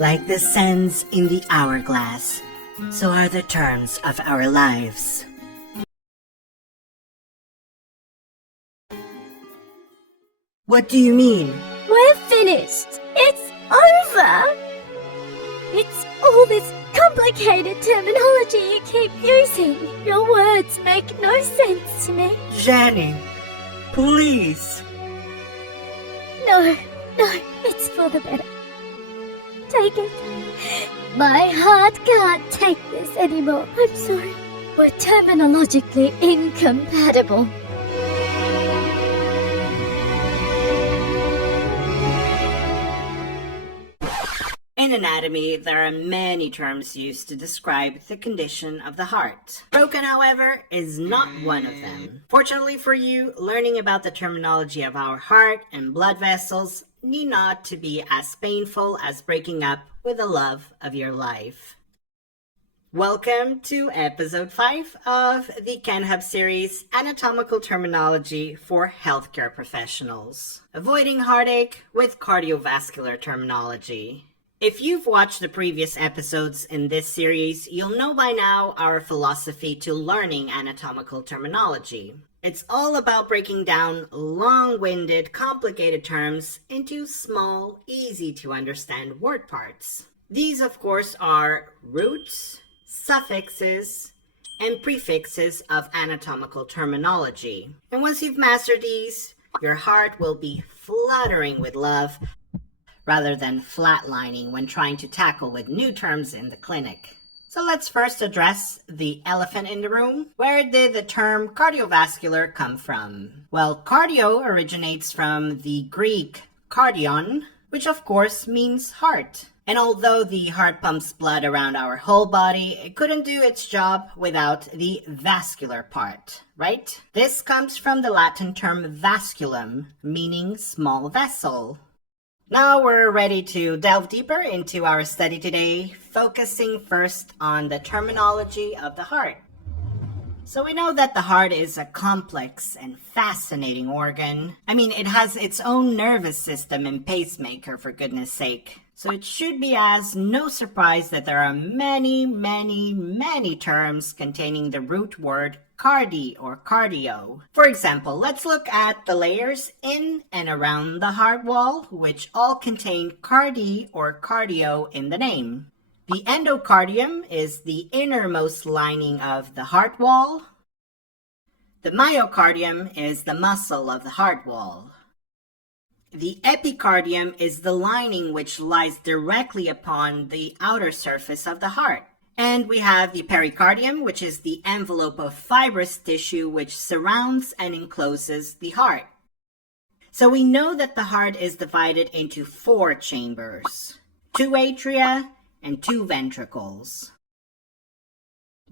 Like the sands in the hourglass, so are the terms of our lives. What do you mean? We're finished. It's over. It's all this complicated terminology you keep using. Your words make no sense to me. Jenny, please. No, it's for the better. Take it. My heart can't take this anymore. I'm sorry. We're terminologically incompatible. In anatomy, there are many terms used to describe the condition of the heart. Broken, however, is not one of them. Fortunately for you, learning about the terminology of our heart and blood vessels need not to be as painful as breaking up with the love of your life. Welcome to episode 5 of the Can Hub series, Anatomical Terminology for Healthcare Professionals. Avoiding heartache with cardiovascular terminology. If you've watched the previous episodes in this series, you'll know by now our philosophy to learning anatomical terminology. It's all about breaking down long-winded, complicated terms into small, easy-to-understand word parts. These, of course, are roots, suffixes, and prefixes of anatomical terminology. And once you've mastered these, your heart will be fluttering with love rather than flatlining when trying to tackle with new terms in the clinic. So let's first address the elephant in the room. Where did the term cardiovascular come from? Well, cardio originates from the Greek kardion, which of course means heart. And although the heart pumps blood around our whole body, it couldn't do its job without the vascular part, right? This comes from the Latin term vasculum, meaning small vessel. Now we're ready to delve deeper into our study today, focusing first on the terminology of the heart. So we know that the heart is a complex and fascinating organ. I mean, it has its own nervous system and pacemaker, for goodness sake. So it should be as no surprise that there are many terms containing the root word cardi or cardio. For example, let's look at the layers in and around the heart wall, which all contain cardi or cardio in the name. The endocardium is the innermost lining of the heart wall. The myocardium is the muscle of the heart wall. The epicardium is the lining which lies directly upon the outer surface of the heart. And we have the pericardium, which is the envelope of fibrous tissue which surrounds and encloses the heart. So we know that the heart is divided into 4 chambers, 2 atria and 2 ventricles.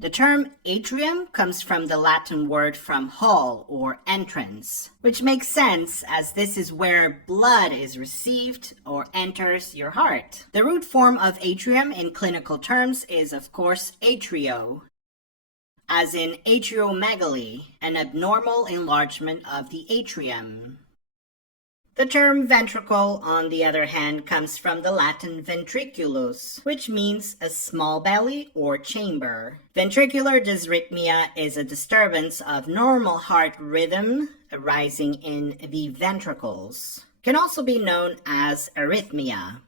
The term atrium comes from the Latin word from hall or entrance, which makes sense as this is where blood is received or enters your heart. The root form of atrium in clinical terms is, of course, atrio, as in atriomegaly, an abnormal enlargement of the atrium. The term ventricle, on the other hand, comes from the Latin ventriculus, which means a small belly or chamber. Ventricular dysrhythmia is a disturbance of normal heart rhythm arising in the ventricles. It can also be known as arrhythmia.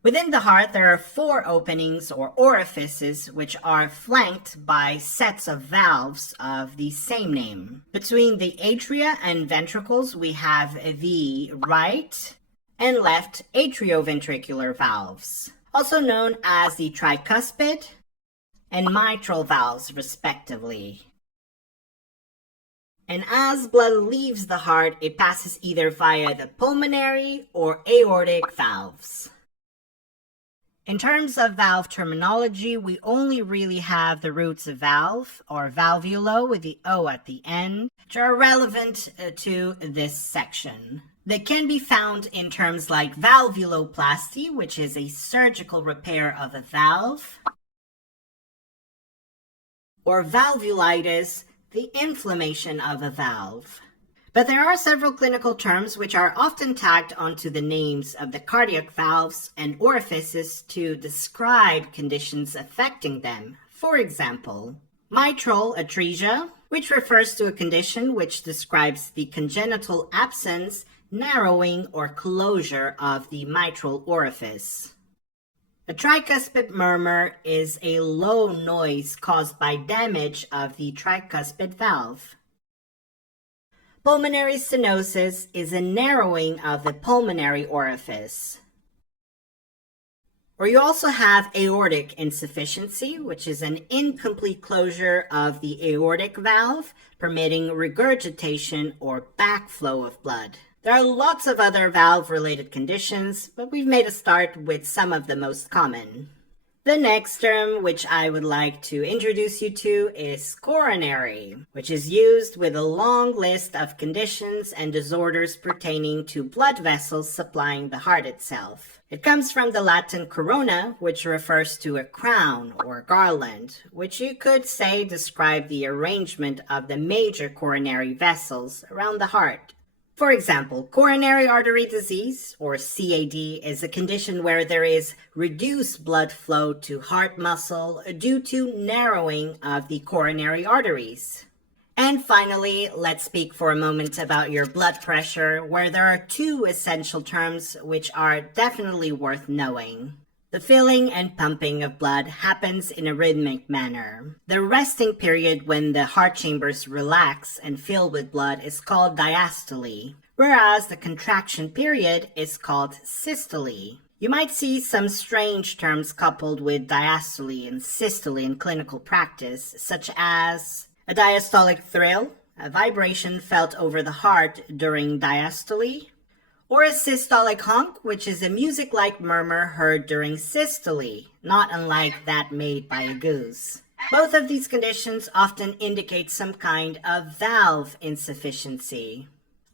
Within the heart, there are 4 openings or orifices which are flanked by sets of valves of the same name. Between the atria and ventricles, we have the right and left atrioventricular valves, also known as the tricuspid and mitral valves, respectively. And as blood leaves the heart, it passes either via the pulmonary or aortic valves. In terms of valve terminology, we only really have the roots of valve, or valvulo with the O at the end, which are relevant to this section. They can be found in terms like valvuloplasty, which is a surgical repair of a valve, or valvulitis, the inflammation of a valve. But there are several clinical terms which are often tagged onto the names of the cardiac valves and orifices to describe conditions affecting them. For example, mitral atresia, which refers to a condition which describes the congenital absence, narrowing, or closure of the mitral orifice. A tricuspid murmur is a low noise caused by damage of the tricuspid valve. Pulmonary stenosis is a narrowing of the pulmonary orifice. Or you also have aortic insufficiency, which is an incomplete closure of the aortic valve, permitting regurgitation or backflow of blood. There are lots of other valve-related conditions, but we've made a start with some of the most common. The next term which I would like to introduce you to is coronary, which is used with a long list of conditions and disorders pertaining to blood vessels supplying the heart itself. It comes from the Latin corona, which refers to a crown or garland, which you could say describe the arrangement of the major coronary vessels around the heart. For example, coronary artery disease, or CAD, is a condition where there is reduced blood flow to heart muscle due to narrowing of the coronary arteries. And finally, let's speak for a moment about your blood pressure, where there are two essential terms which are definitely worth knowing. The filling and pumping of blood happens in a rhythmic manner. The resting period when the heart chambers relax and fill with blood is called diastole, whereas the contraction period is called systole. You might see some strange terms coupled with diastole and systole in clinical practice, such as a diastolic thrill, a vibration felt over the heart during diastole, or a systolic honk, which is a music-like murmur heard during systole, not unlike that made by a goose. Both of these conditions often indicate some kind of valve insufficiency.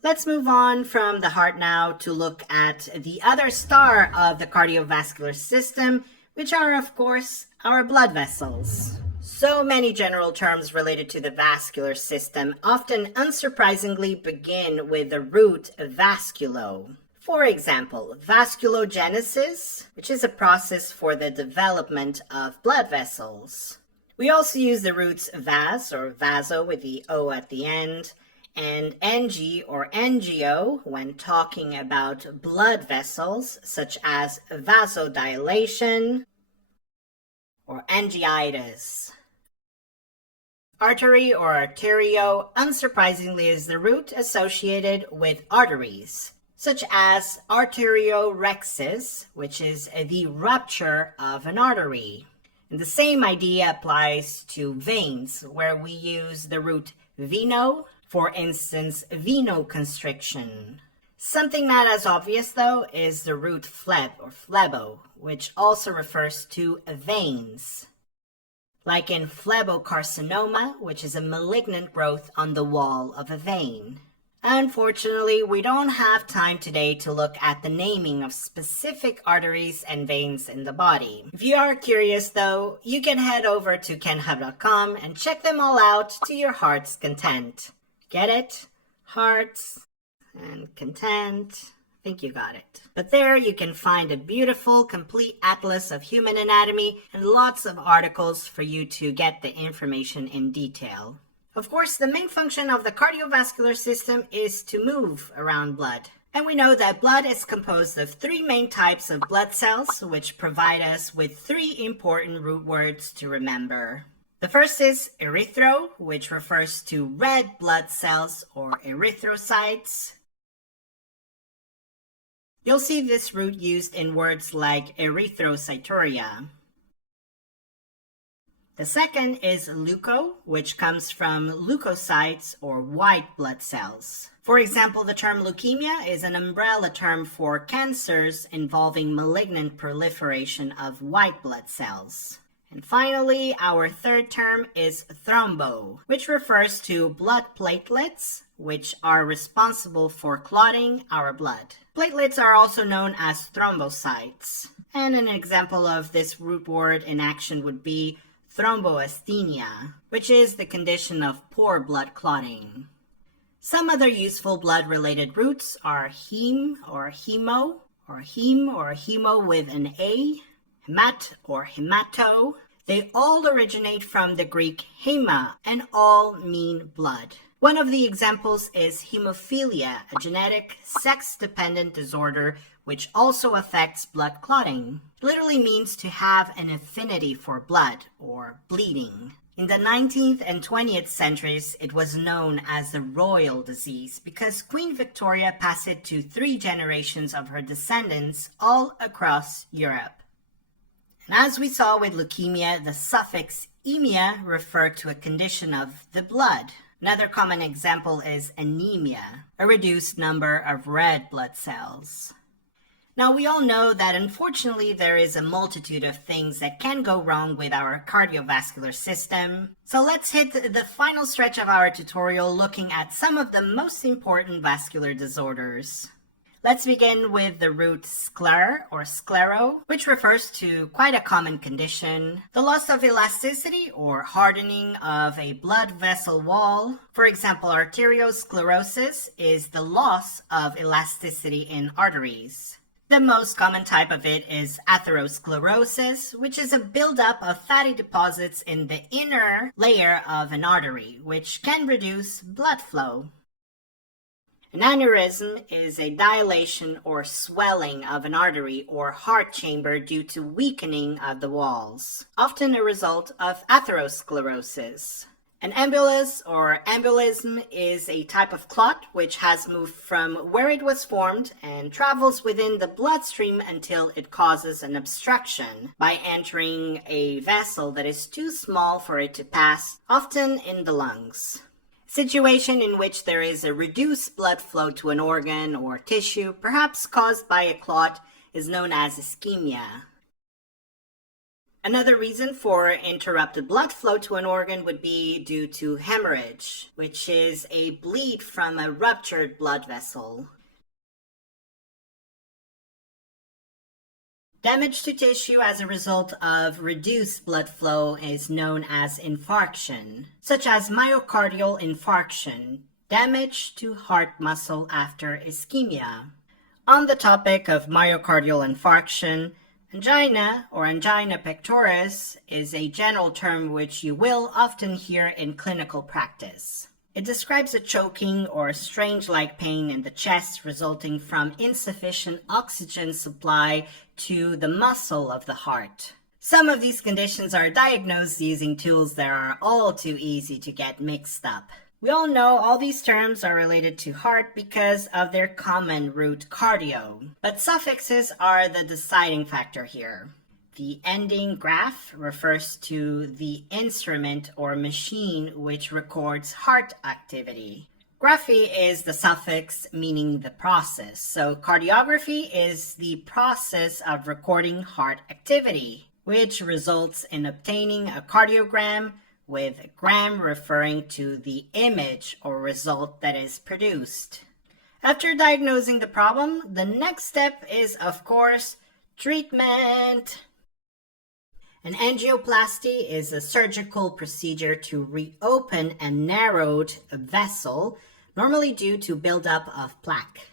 Let's move on from the heart now to look at the other star of the cardiovascular system, which are, of course, our blood vessels. So many general terms related to the vascular system often unsurprisingly begin with the root vasculo. For example, vasculogenesis, which is a process for the development of blood vessels. We also use the roots vas or vaso with the O at the end, and ng or ngio when talking about blood vessels, such as vasodilation or angiitis. Artery or arterio, unsurprisingly, is the root associated with arteries, such as arteriorexis, which is the rupture of an artery. And the same idea applies to veins, where we use the root veno, for instance, venoconstriction. Something not as obvious, though, is the root phleb or phlebo, which also refers to veins, like in phlebocarcinoma, which is a malignant growth on the wall of a vein. Unfortunately, we don't have time today to look at the naming of specific arteries and veins in the body. If you are curious, though, you can head over to kenhub.com and check them all out to your heart's content. Get it? Hearts and content. I think you got it. But there you can find a beautiful, complete atlas of human anatomy and lots of articles for you to get the information in detail. Of course, the main function of the cardiovascular system is to move around blood. And we know that blood is composed of three main types of blood cells, which provide us with three important root words to remember. The first is erythro, which refers to red blood cells or erythrocytes. You'll see this root used in words like erythrocyturia. The second is leuco, which comes from leukocytes or white blood cells. For example, the term leukemia is an umbrella term for cancers involving malignant proliferation of white blood cells. And finally, our third term is thrombo, which refers to blood platelets, which are responsible for clotting our blood. Platelets are also known as thrombocytes. And an example of this root word in action would be thromboasthenia, which is the condition of poor blood clotting. Some other useful blood-related roots are heme or hemo, or hemo with an A, hemat or hemato. They all originate from the Greek hema and all mean blood. One of the examples is hemophilia, a genetic sex-dependent disorder which also affects blood clotting. It literally means to have an affinity for blood or bleeding. In the 19th and 20th centuries, it was known as the royal disease because Queen Victoria passed it to 3 generations of her descendants all across Europe. And as we saw with leukemia, the suffix emia referred to a condition of the blood. Another common example is anemia, a reduced number of red blood cells. Now, we all know that unfortunately there is a multitude of things that can go wrong with our cardiovascular system. So let's hit the final stretch of our tutorial looking at some of the most important vascular disorders. Let's begin with the root scler or sclero, which refers to quite a common condition, the loss of elasticity or hardening of a blood vessel wall. For example, arteriosclerosis is the loss of elasticity in arteries. The most common type of it is atherosclerosis, which is a buildup of fatty deposits in the inner layer of an artery, which can reduce blood flow. An aneurysm is a dilation or swelling of an artery or heart chamber due to weakening of the walls, often a result of atherosclerosis. An embolus or embolism is a type of clot which has moved from where it was formed and travels within the bloodstream until it causes an obstruction by entering a vessel that is too small for it to pass, often in the lungs. Situation in which there is a reduced blood flow to an organ or tissue, perhaps caused by a clot, is known as ischemia. Another reason for interrupted blood flow to an organ would be due to hemorrhage, which is a bleed from a ruptured blood vessel. Damage to tissue as a result of reduced blood flow is known as infarction, such as myocardial infarction, damage to heart muscle after ischemia. On the topic of myocardial infarction, angina or angina pectoris is a general term which you will often hear in clinical practice. It describes a choking or strange-like pain in the chest resulting from insufficient oxygen supply to the muscle of the heart. Some of these conditions are diagnosed using tools that are all too easy to get mixed up. We all know all these terms are related to heart because of their common root cardio, but suffixes are the deciding factor here. The ending graph refers to the instrument or machine which records heart activity. Graphy is the suffix meaning the process, so cardiography is the process of recording heart activity, which results in obtaining a cardiogram, with gram referring to the image or result that is produced. After diagnosing the problem, the next step is, of course, treatment. An angioplasty is a surgical procedure to reopen a narrowed vessel, normally due to buildup of plaque.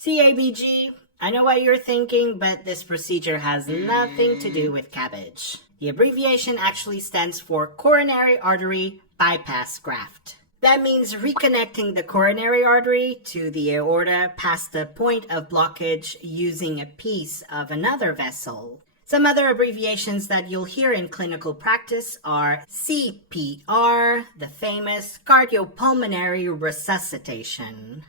CABG, I know what you're thinking, but this procedure has nothing to do with cabbage. The abbreviation actually stands for coronary artery bypass graft. That means reconnecting the coronary artery to the aorta past the point of blockage using a piece of another vessel. Some other abbreviations that you'll hear in clinical practice are CPR, the famous cardiopulmonary resuscitation.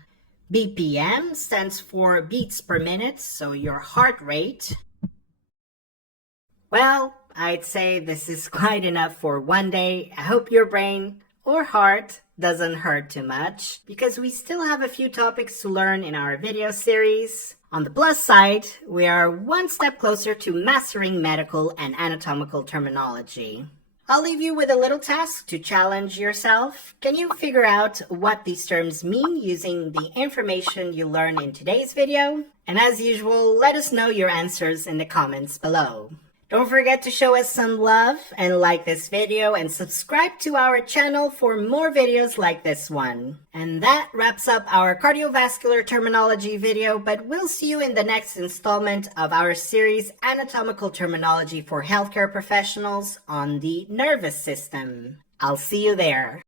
BPM stands for beats per minute, so your heart rate. Well, I'd say this is quite enough for one day. I hope your brain or heart doesn't hurt too much, because we still have a few topics to learn in our video series. On the plus side, we are one step closer to mastering medical and anatomical terminology. I'll leave you with a little task to challenge yourself. Can you figure out what these terms mean using the information you learned in today's video? And as usual, let us know your answers in the comments below. Don't forget to show us some love and like this video and subscribe to our channel for more videos like this one. And that wraps up our cardiovascular terminology video, but we'll see you in the next installment of our series Anatomical Terminology for Healthcare Professionals on the Nervous System. I'll see you there.